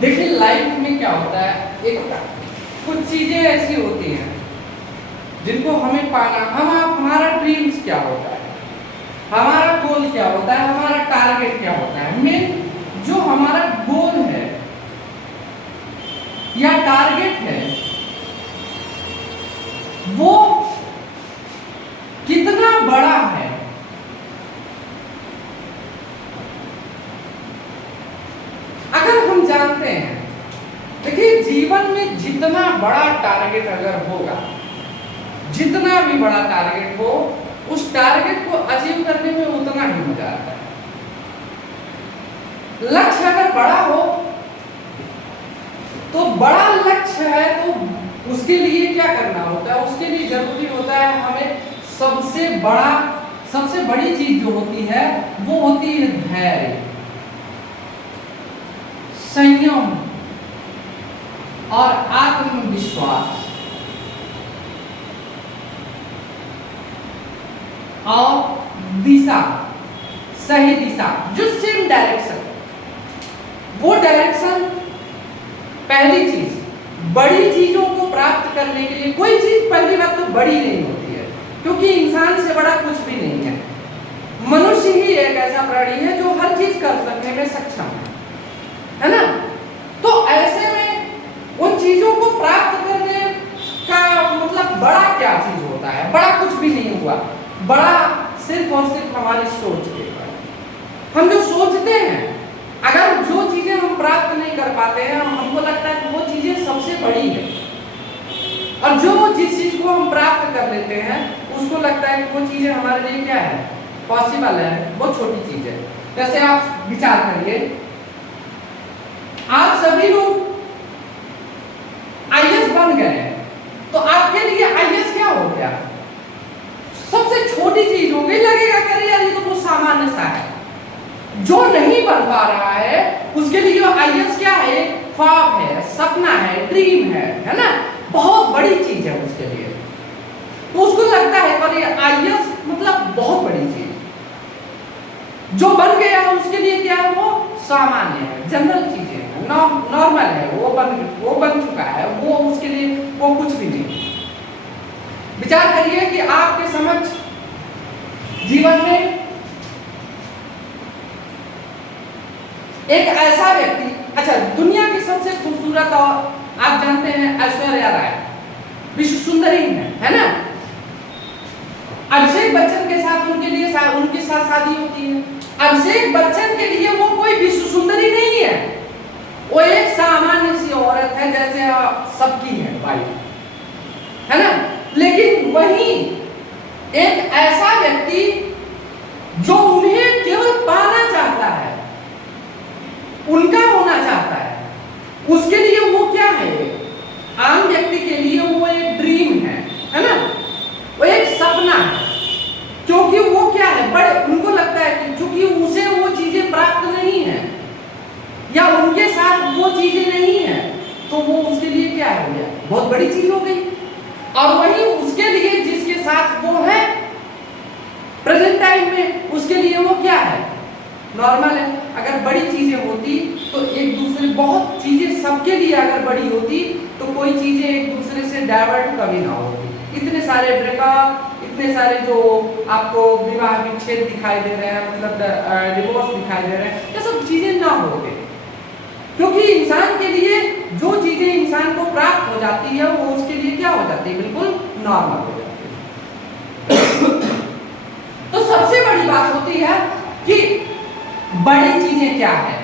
देखिए लाइफ में क्या होता है, एक कुछ चीजें ऐसी होती हैं जिनको हमें पाना, हमारा ड्रीम्स क्या होता है, हमारा गोल क्या होता है, हमारा टारगेट क्या होता है। मेन जो हमारा गोल है या टारगेट है वो कितना बड़ा है, अगर हम जानते हैं। देखिए जीवन में जितना बड़ा टारगेट अगर होगा, जितना भी बड़ा टारगेट हो, उस टारगेट को अचीव करने में उतना ही मजा आता है। लक्ष्य अगर बड़ा हो तो बड़ा लक्ष्य है तो उसके लिए क्या करना होता है, उसके लिए जरूरी होता है हमें सबसे बड़ी चीज जो होती है वो होती है धैर्य, संयम और आत्मविश्वास और दिशा, सही दिशा, जो सेम डायरेक्शन, वो डायरेक्शन। पहली चीज, बड़ी चीजों को प्राप्त करने के लिए कोई चीज पहली बात तो बड़ी नहीं होती है, क्योंकि इंसान से बड़ा कुछ भी नहीं है। मनुष्य ही एक ऐसा प्राणी है जो हर चीज कर सकने में सक्षम है ना। तो ऐसे में उन चीजों को प्राप्त करने का मतलब बड़ा क्या चीज होता है, बड़ा कुछ भी नहीं हुआ। बड़ा सिर्फ और सिर्फ हमारी सोच के ऊपर, हम जो सोचते हैं, अगर जो चीजें हम प्राप्त नहीं कर पाते हैं, हमको लगता है कि वो चीजें सबसे बड़ी है, और जो जिस चीज को हम प्राप्त कर लेते हैं उसको लगता है कि वो चीजें हमारे लिए क्या है, पॉसिबल है, वो छोटी चीज है। जैसे आप विचार करिए, आप सभी लोग आईएएस बन गए हैं, तो आपके लिए आईएएस क्या हो गया, सबसे छोटी चीज हो गई। लगेगा कि यार ये तो बहुत सामान्य सा है। जो नहीं बन पा रहा है उसके लिए आईएएस क्या है, ख्वाब है, सपना है, ड्रीम है ना, बहुत बड़ी चीज है उसके लिए। तो उसको लगता है पर ये आईएएस मतलब बहुत बड़ी चीज। जो बन गया है उसके लिए क्या है, वो सामान्य है, जनरल चीजें है, नॉर्मल है, वो बन चुका है, वो उसके लिए वो कुछ भी नहीं। विचार करिए कि आपके समक्ष जीवन में एक ऐसा व्यक्ति, अच्छा दुनिया की सबसे खूबसूरत, और आप जानते हैं ऐश्वर्या राय विश्व सुंदरी है ना। अभिषेक बच्चन के साथ उनके साथ शादी होती है। अभिषेक बच्चन के लिए वो कोई विश्व सुंदरी नहीं है, वो एक सामान्य सी औरत है जैसे सबकी है वाइफ, है ना। लेकिन वही एक ऐसा व्यक्ति जो उन्हें केवल पाना चाहता है, उनका होना चाहता है, उसके लिए वो क्या है, आम व्यक्ति के लिए वो एक ड्रीम है ना, वो एक सपना है। क्योंकि वो क्या है, बड़े उनको लगता है कि चूंकि उसे वो चीजें प्राप्त नहीं है या उनके साथ वो चीजें नहीं है, तो वो उसके लिए क्या हो गया, बहुत बड़ी चीज हो गई। और वही उसके लिए जिसके साथ वो है प्रेजेंट टाइम में, उसके लिए वो क्या है, नॉर्मल है। अगर बड़ी चीजें होती तो एक दूसरे, बहुत चीजें सबके लिए अगर बड़ी होती तो कोई चीजें एक दूसरे से डाइवर्ट कभी ना होती। इतने सारे ब्रेकअप, इतने सारे जो आपको विवाह विच्छेद दिखाई दे रहे हैं, मतलब डिवोर्स दिखाई दे रहे हैं, ये सब चीजें ना होते। क्योंकि इंसान के लिए जो चीजें इंसान को प्राप्त हो जाती है वो उसके लिए क्या हो जाती है, बिल्कुल नॉर्मल हो जाती है। तो सबसे बड़ी बात होती है कि बड़ी चीजें क्या है।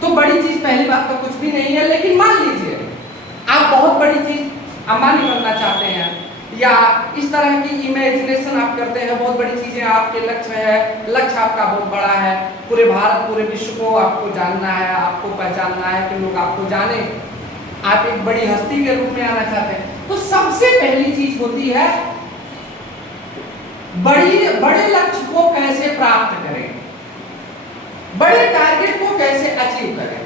तो बड़ी चीज पहली बात तो कुछ भी नहीं है, लेकिन मान लीजिए आप बहुत बड़ी चीज अंबानी बनना चाहते हैं, या इस तरह की इमेजिनेशन आप करते हैं, बहुत बड़ी चीजें आपके लक्ष्य है, लक्ष्य आपका बहुत बड़ा है, पूरे भारत पूरे विश्व को आपको जानना है, आपको पहचानना है कि लोग आपको जाने, आप एक बड़ी हस्ती के रूप में आना चाहते हैं। तो सबसे पहली चीज होती है बड़े लक्ष्य को कैसे प्राप्त करें, बड़े टारगेट को कैसे अचीव करें।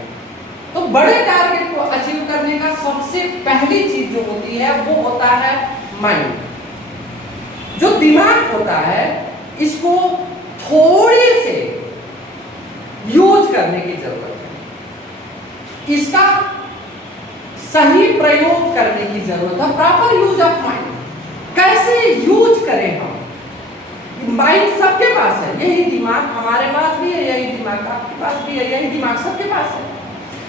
तो बड़े टारगेट को अचीव करने का सबसे पहली चीज जो होती है वो होता है माइंड। जो दिमाग होता है इसको थोड़े से यूज करने की जरूरत है। इसका सही प्रयोग करने की जरूरत है। प्रॉपर यूज ऑफ माइंड, कैसे यूज करें हम। माइंड सबके पास है, यही दिमाग हमारे पास भी है, यही दिमाग आपके पास भी है, यही दिमाग सबके पास है।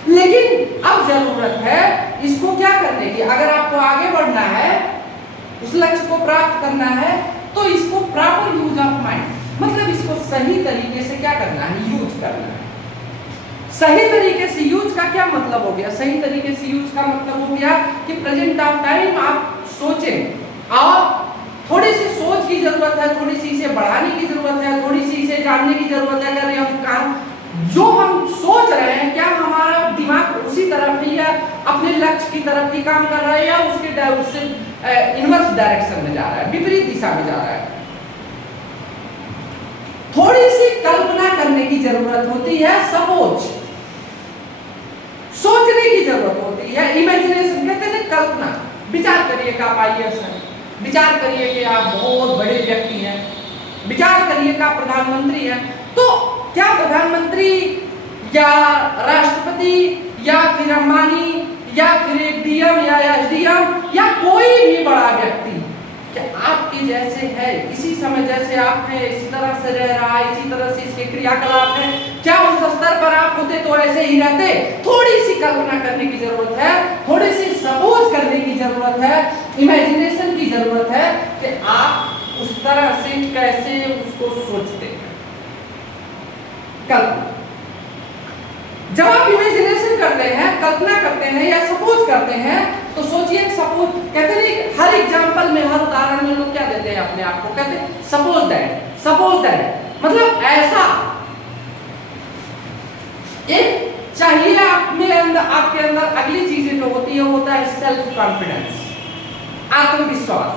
लेकिन अब जरूरत है इसको क्या करने की। अगर आपको आगे बढ़ना है, उस लक्ष्य को प्राप्त करना है, तो इसको प्रॉपर यूज ऑफ माइंड, मतलब इसको सही तरीके से क्या करना है, यूज करना है। सही तरीके से यूज का क्या मतलब हो गया? सही तरीके से यूज का मतलब हो गया कि प्रेजेंट ऑफ टाइम आप सोचें और थोड़ी सी सोच की जरूरत है, थोड़ी सी इसे बढ़ाने की जरूरत है, थोड़ी सी इसे जानने की जरूरत है। अगर हम काम जो हम सोच रहे हैं, क्या हमारा दिमाग उसी तरफ ही या अपने लक्ष्य की तरफ ही काम कर रहा है, या उससे इनवर्स डायरेक्शन में जा रहा है, विपरीत दिशा में जा रहा है। थोड़ी सी कल्पना करने की जरूरत होती है, सपोज सोचने की जरूरत होती है, इमेजिनेशन कहते हैं, कल्पना। विचार करिए कि आप IAS हैं, विचार करिए कि आप बहुत बड़े व्यक्ति हैं, विचार करिए कि आप प्रधानमंत्री हैं। तो क्या प्रधानमंत्री या राष्ट्रपति या फिर अंबानी या फिर एक DM या SDM या कोई भी बड़ा व्यक्ति क्या आपके जैसे है, इसी समय जैसे आप हैं, इसी तरह से रह रहा है, इसी तरह से इसके क्रियाकलाप हैं? क्या उस स्तर पर आप होते तो ऐसे ही रहते? थोड़ी सी कल्पना करने की जरूरत है, थोड़ी सी सपोज करने की जरूरत है, इमेजिनेशन की जरूरत है कि आप उस तरह से कैसे उसको सोचते हैं। कल्पना, जब आप इमेजिनेशन करते हैं, कल्पना करते हैं या सपोज करते हैं, तो सोचिए सपोज कहते नहीं, हर एग्जांपल में, हर उदाहरण में लोग क्या देते हैं अपने आप को, कहते हैं सपोज दैट, मतलब ऐसा एक चाहिए आपके अंदर अगली चीजें जो होती है, होता है सेल्फ कॉन्फिडेंस, आत्मविश्वास।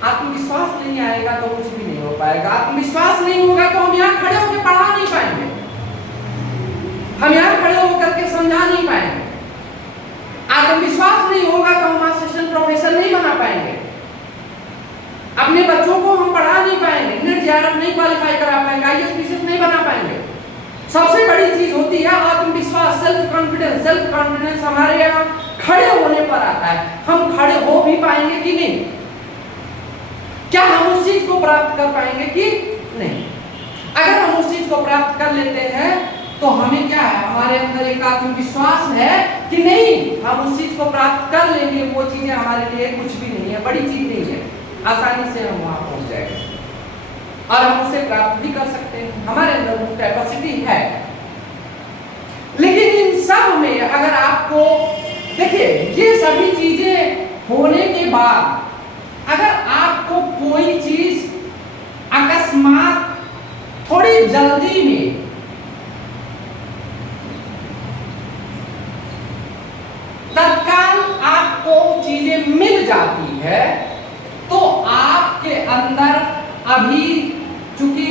आत्मविश्वास नहीं आएगा तो कुछ भी नहीं हो पाएगा। आत्मविश्वास नहीं होगा तो हम यहाँ खड़े होकर पढ़ा नहीं पाएंगे, हम यहाँ खड़े होकर के समझा नहीं पाएंगे। आत्मविश्वास नहीं होगा तो हम असिस्टेंट प्रोफेसर नहीं बना पाएंगे, अपने बच्चों को हम पढ़ा नहीं पाएंगे, नेट JRF नहीं क्वालिफाई करा पाएंगे, IAS नहीं बना पाएंगे। सबसे बड़ी चीज होती है आत्मविश्वास, सेल्फ कॉन्फिडेंस। सेल्फ कॉन्फिडेंस हमारे यहाँ खड़े होने पर आता है। हम खड़े हो भी पाएंगे कि नहीं, क्या हम उस चीज को प्राप्त कर पाएंगे कि नहीं। अगर हम उस चीज को प्राप्त कर लेते हैं तो हमें क्या है, हमारे अंदर एक आत्मविश्वास है कि नहीं, हम उस चीज को प्राप्त कर लेंगे, वो चीजें हमारे लिए कुछ भी नहीं है, बड़ी चीज नहीं है, आसानी से हम वहां पहुंच जाएंगे और हम उसे प्राप्त भी कर सकते हैं, हमारे अंदर वो कैपेसिटी है। लेकिन इन सब में अगर आपको देखिए, ये सभी चीजें होने के बाद अगर आपको कोई चीज अकस्मात थोड़ी जल्दी में तत्काल आपको चीजें मिल जाती है, तो आपके अंदर अभी चूंकि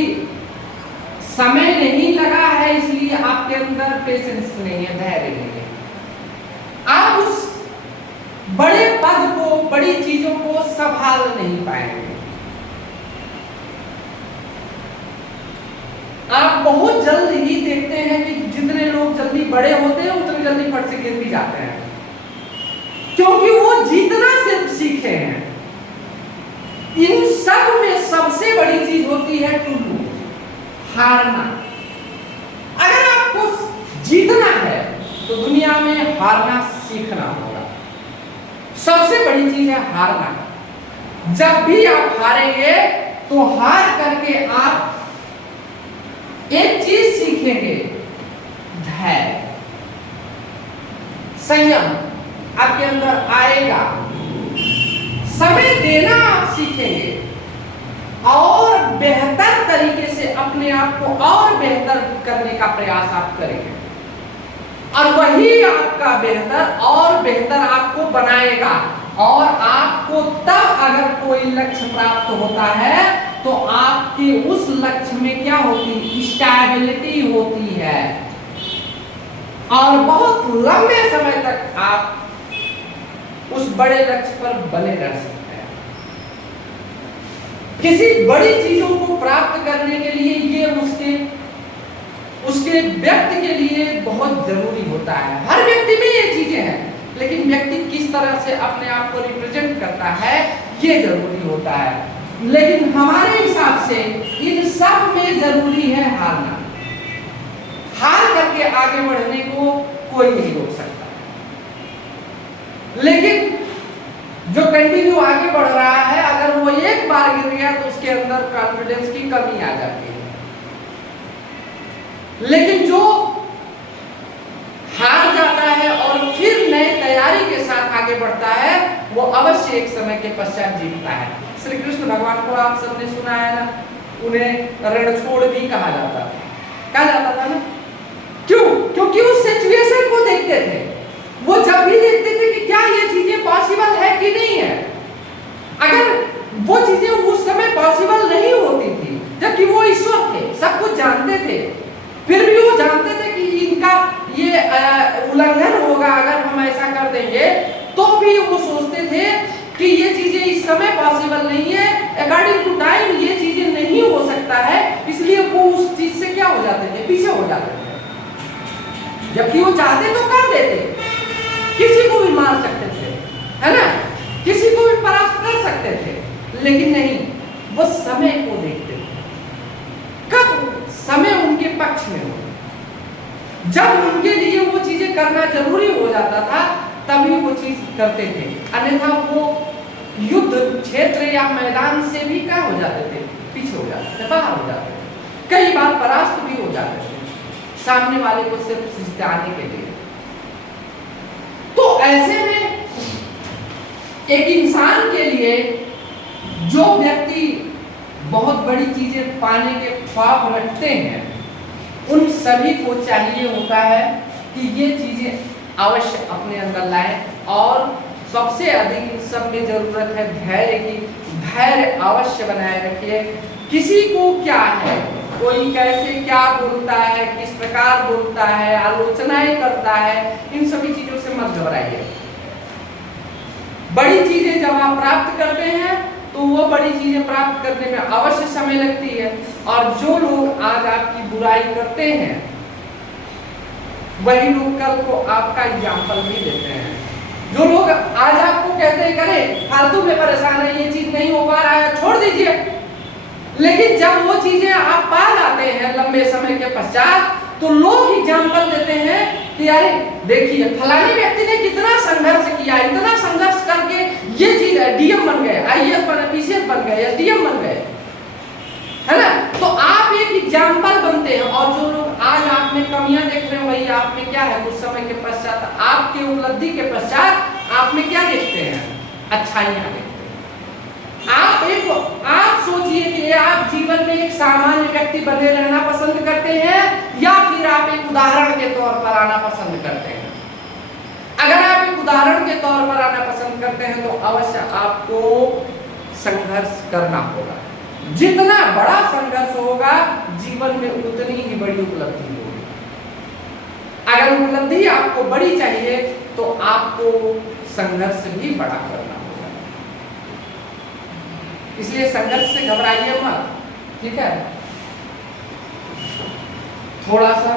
समय नहीं लगा है, इसलिए आपके अंदर पेशेंस नहीं है, धैर्य नहीं है। आप उस बड़े पद को, बड़ी चीजों को संभाल नहीं पाएंगे। आप बहुत जल्द ही देखते हैं कि जितने लोग जल्दी बड़े होते हैं उतने जल्दी फट से गिर भी जाते हैं, क्योंकि वो जितना सिर्फ सीखे हैं। इन सब में सबसे बड़ी चीज होती है टू लूज, हारना। अगर आपको जीतना है तो दुनिया में हारना सीखना होगा। सबसे बड़ी चीज है हारना। जब भी आप हारेंगे तो हार करके आप एक चीज सीखेंगे, धैर्य, संयम आपके अंदर आएगा, समय देना आप सीखेंगे और बेहतर तरीके से अपने आप को और बेहतर करने का प्रयास आप करेंगे, और वही आपका बेहतर और बेहतर आपको बनाएगा। और आपको तब अगर कोई लक्ष्य प्राप्त होता है तो आपके उस लक्ष्य में क्या होती है, स्टेबिलिटी होती है, और बहुत लंबे समय तक आप उस बड़े लक्ष्य पर बने रह सकते हैं। किसी बड़ी चीजों को प्राप्त करने के लिए ये उसके व्यक्ति के लिए बहुत जरूरी होता है। हर व्यक्ति में ये चीजें हैं, लेकिन व्यक्ति किस तरह से अपने आप को रिप्रेजेंट करता है ये जरूरी होता है। लेकिन हमारे हिसाब से इन सब में जरूरी है हारना। हार करके आगे बढ़ने को कोई नहीं रोक सकता, लेकिन जो कंटिन्यू आगे बढ़ रहा है, अगर वो एक बार गिर गया तो उसके अंदर कॉन्फिडेंस की कमी आ जाती है। लेकिन जो हार जाता है और फिर नए तैयारी के साथ आगे बढ़ता है, वो अवश्य एक समय के पश्चात जीतता है। श्री कृष्ण भगवान को आप सबने सुना है ना, उन्हें रणछोड़ भी कहा जाता था ना। क्यों? क्योंकि उस सिचुएशन को देखते थे। वो जब भी देखते थे कि क्या ये चीजें पॉसिबल है कि नहीं है। अगर वो चीजें उस समय पॉसिबल नहीं होती थी, जबकि वो ईश्वर थे, सब कुछ जानते थे, फिर भी वो जानते थे कि इनका ये उल्लंघन होगा अगर हम ऐसा कर देंगे, तो भी वो सोचते थे कि ये चीजें इस समय पॉसिबल नहीं है, अकॉर्डिंग टू टाइम ये चीजें नहीं हो सकता है, इसलिए वो उस चीज से क्या हो जाते थे, पीछे हो जाते थे। जबकि वो चाहते तो कर देते, किसी को भी मार सकते थे, है ना, किसी को भी परास्त कर सकते थे, लेकिन नहीं, वो समय को देखते थे। कब समय उनके पक्ष में हो, जब उनके लिए वो चीजें करना जरूरी हो जाता था, तभी वो चीज करते थे। अन्यथा वो युद्ध क्षेत्र या मैदान से भी क्या हो जाते थे, पीछे हो जाते थे, बाहर हो जाते थे, कई बार परास्त भी हो जाते थे सामने वाले को सिर्फ जिताने के लिए। तो ऐसे में एक इंसान के लिए जो व्यक्ति बहुत बड़ी चीजें पाने के ख्वाब रखते हैं, उन सभी को चाहिए होता है कि ये चीजें अवश्य अपने अंदर लाएं। और सबसे अधिक इन सब में जरूरत है धैर्य की। धैर्य अवश्य बनाए रखिए। किसी को क्या है, कोई कैसे क्या बोलता है, किस प्रकार बोलता है, आलोचनाएं करता है, इन सभी चीजों से मत घबराइए। बड़ी चीजें जब आप प्राप्त करते हैं तो वो बड़ी चीजें प्राप्त करने में अवश्य समय लगती है। और जो लोग आज आपकी बुराई करते हैं, वही लोग कल को आपका एग्जाम्पल भी देते हैं। जो लोग आज आपको कहते हैं करें फालतू में परेशान है, ये चीज नहीं हो पा रहा है, छोड़ दीजिए, लेकिन जब वो चीजें आप पा लाते हैं लंबे समय के पश्चात, तो लोग एग्जाम्पल देते हैं कि अरे देखिए फलाने व्यक्ति ने कितना संघर्ष किया, इतना संघर्ष करके ये चीज है, डीएम बन गए, आईएएस बने, पीसीएस बन गए, एसडीएम बन गए, है ना। तो आप एक एग्जाम्पल बनते हैं। और जो लोग आज आप में कमियां देख रहे हैं, वही आप में क्या है, कुछ समय के पश्चात आपके उपलब्धि के पश्चात आप में क्या देखते हैं, अच्छाइयां देखते हैं। आप सोचिए कि आप जीवन में एक सामान्य व्यक्ति बने रहना पसंद करते हैं या फिर आप एक उदाहरण के तौर पर आना पसंद करते हैं। अगर आप एक उदाहरण के तौर पर आना पसंद करते हैं तो अवश्य आपको संघर्ष करना होगा। जितना बड़ा संघर्ष होगा जीवन में उतनी ही बड़ी उपलब्धि होगी। अगर उपलब्धि आपको बड़ी चाहिए तो आपको संघर्ष भी बड़ा करना होगा। इसलिए संघर्ष से घबराइए मत, ठीक है। थोड़ा सा